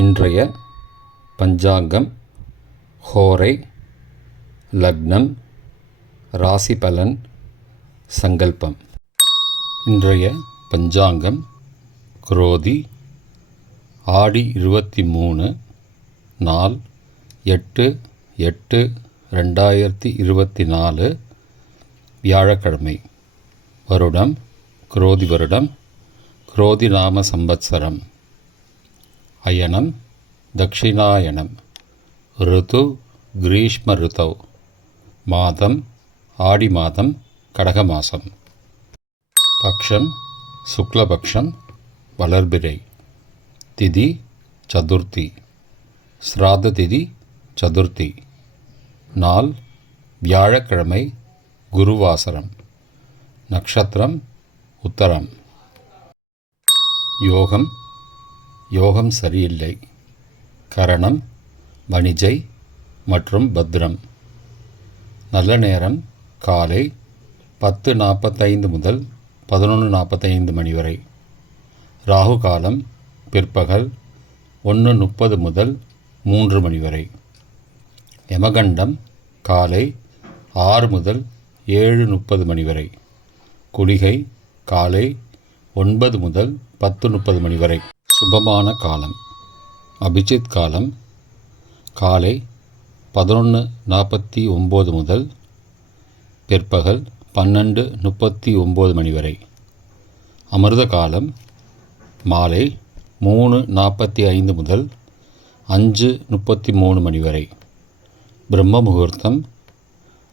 இன்றைய பஞ்சாங்கம், ஹோரை, லக்னம், ராசி பலன், சங்கல்பம். இன்றைய பஞ்சாங்கம் குரோதி, ஆடி 23, நாள் 8/8/2024, வியாழக்கிழமை. வருடம் குரோதி வருடம், குரோதி நாம சம்பத்சரம். அயனம் தக்ஷிணாயனம். ருது கிரீஷ்ம ருதவ். மாதம் ஆடி மாதம், கடக மாதம். பக்ஷம் சுக்லபக்ஷம், வளர்பிறை. திதி சதுர்த்தி. ஸ்ராத்த திதி சதுர்த்தி. நாள் வியாழக்கிழமை, குருவாசரம். நக்ஷத்திரம் உத்தரம். யோகம் சரியில்லை. கரணம் வணிஜை மற்றும் பத்ரம். நல்ல நேரம் காலை 10:45 முதல் 11:45 மணி வரை. ராகு காலம் பிற்பகல் 1:30 முதல் 3 மணி வரை. யமகண்டம் காலை 6 முதல் 7:30 மணி வரை. குளிகை காலை 9 முதல் 10:30 மணி வரை. சுபமான காலம் அபிஜித் காலம் காலை 11:49 முதல் பிற்பகல் 12:39 மணி வரை. அமிர்த காலம் மாலை 3:45 முதல் 5:33 மணி வரை. பிரம்ம முகூர்த்தம்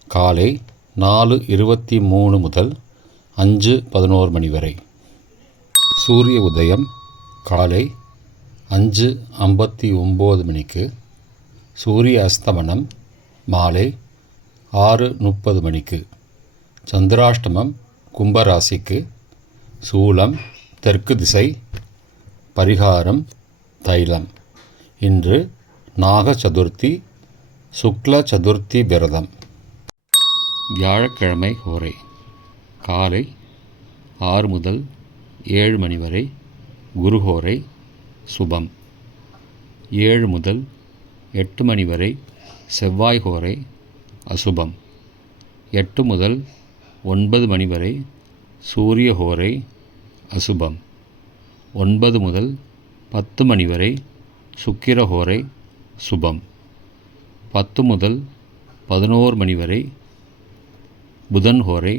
காலை 4:23 முதல் 5:11 மணி வரை. சூரிய உதயம் காலை 5:59 மணிக்கு. சூரிய அஸ்தமனம் மாலை 6:30 மணிக்கு. சந்திராஷ்டமம் கும்பராசிக்கு. சூலம் தெற்கு திசை. பரிகாரம் தைலம். இன்று நாக சதுர்த்தி, சுக்ல சதுர்த்தி விரதம். வியாழக்கிழமை ஹோரை காலை 6 முதல் 7 மணி வரை. குருஹோரை சுபம். 7 முதல் 8 மணி வரை செவ்வாய் ஹோரை அசுபம். 8 முதல் 9 மணி வரை சூரிய ஹோரை அசுபம். 9 முதல் 10 மணி வரை சுக்கிர ஹோரை சுபம். 10 முதல் 11 மணி வரை புதன் ஹோரை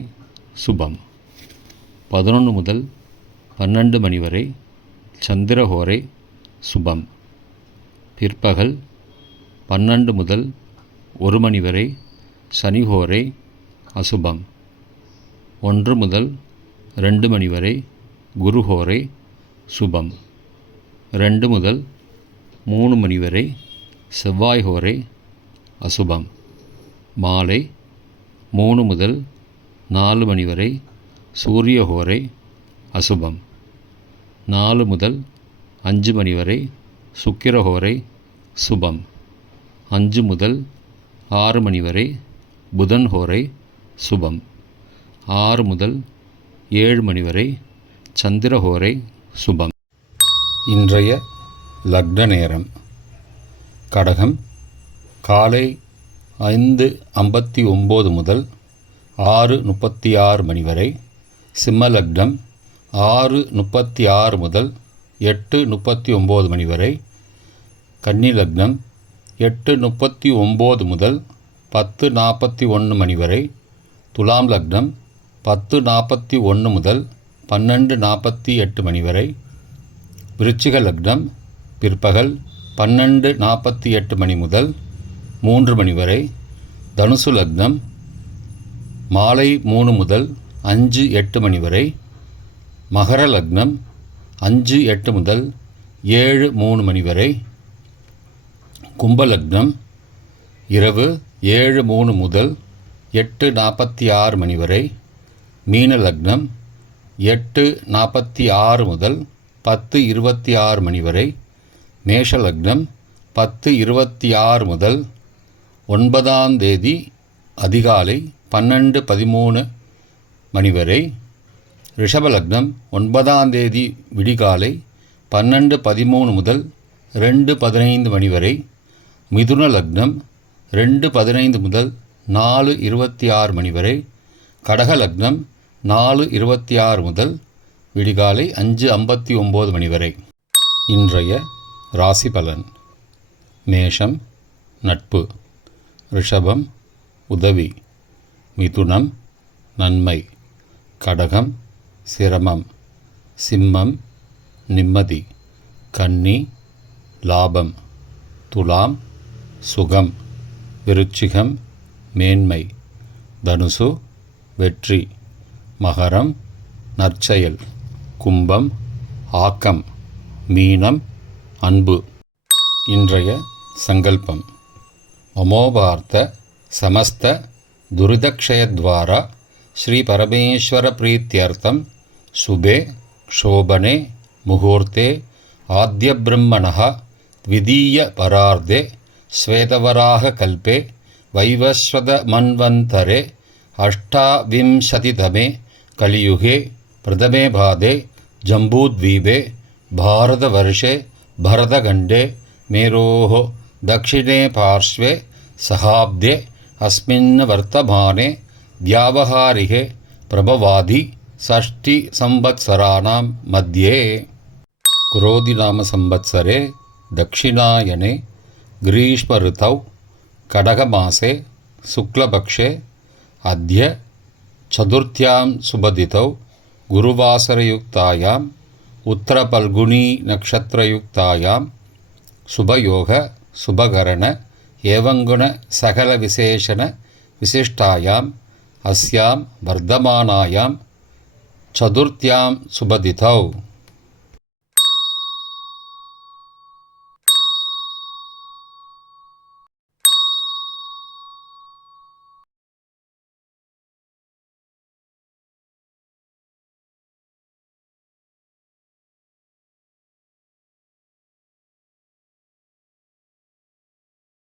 சுபம். 11 முதல் 12 மணி வரை சந்திரஹோரை சுபம். பிற்பகல் 12 முதல் 1 மணி வரை சனிஹோரை அசுபம். 1 முதல் 2 மணி வரை குருஹோரை சுபம். 2 முதல் 3 மணி வரை செவ்வாய் ஹோரை அசுபம். மாலை 3 முதல் 4 மணி வரை சூரிய ஹோரை அசுபம். 4 முதல் 5 மணி வரை சுக்கிரஹோரை சுபம். 5 முதல் 6 மணி வரை புதன் ஹோரை சுபம். 6 முதல் 7 மணி வரை சந்திரஹோரை சுபம். இன்றைய லக்ன நேரம் கடகம் காலை 5:59 முதல் 6:36 மணி வரை. சிம்ம லக்னம் 6:36 முதல் 8:39 மணி வரை. கன்னி லக்னம் 8:39 முதல் 10:41 மணி வரை. துலாம் லக்னம் 10:41 முதல் 12:48 மணி வரை. விருச்சிக லக்னம் பிற்பகல் 12:48 மணி முதல் 3 மணி வரை. தனுசு லக்னம் மாலை 3 முதல் 5:08 மணி வரை. மகர லக்னம் 5:08 முதல் 7:03 மணி வரை. கும்ப லக்னம் இரவு 7:03 முதல் 8:46 மணி வரை. மீன லக்னம் 8:46 முதல் 10:26 மணி வரை. மேஷ லக்னம் 10:26 முதல் 9ஆம் தேதி அதிகாலை 12:13 மணி வரை. ரிஷப லக்னம் 9ஆம் தேதி விடிகாலை 12:13 முதல் 2:15 மணி வரை. மிதுன லக்னம் 2:15 முதல் 4:26 மணி வரை. கடக லக்னம் 4:26 முதல் விடிகாலை 5:59 மணி வரை. இன்றைய ராசி பலன். மேஷம் நட்பு, ரிஷபம் உதவி, மிதுனம் நன்மை, கடகம் சிரமம், சிம்மம் நிம்மதி, கன்னி லாபம், துலாம் சுகம், விருச்சிகம் மேன்மை, தனுசு வெற்றி, மகரம் நற்செயல், கும்பம் ஆக்கம், மீனம் அன்பு. இன்றைய சங்கல்பம். மமோபார்த்த சமஸ்த துரிதக்ஷயத்வாரா ஸ்ரீ பரமேஸ்வர பிரீத்யர்த்தம் சுபே க்ஷோபனே முகூர்த்தே ஆத்ய பிரம்மணः த்விதீய பரார்த்தே ஸ்வேதவராக கல்பே வைவஸ்வத மன்வந்தரே அஷ்டாவிம்சதிதமே கலியுகே பிரதமே பாதே ஜம்பூத்வீபே பாரதவர்ஷே பரதகண்டே மேரோः दक्षिणे पार्श्वे सहाब्दे अस्मिन् वर्तमाने व्यावहारिके प्रभवादि षष्टिसंवत्सराणां मध्ये क्रोधिनामसंवत्सरे दक्षिणायने ग्रीष्मऋतौ कडगमासे शुक्लपक्षे अद्य चतुर्थ्यां शुभतिथौ गुरुवासरयुक्तायाम् उत्तरफल्गुनी नक्षत्रयुक्तायां शुभयोग शुभकरण एवंगुण सकल विशेषण विशिष्टायाम् अस्यां वर्धमानायां चतुर्थ्यां शुभतिथौ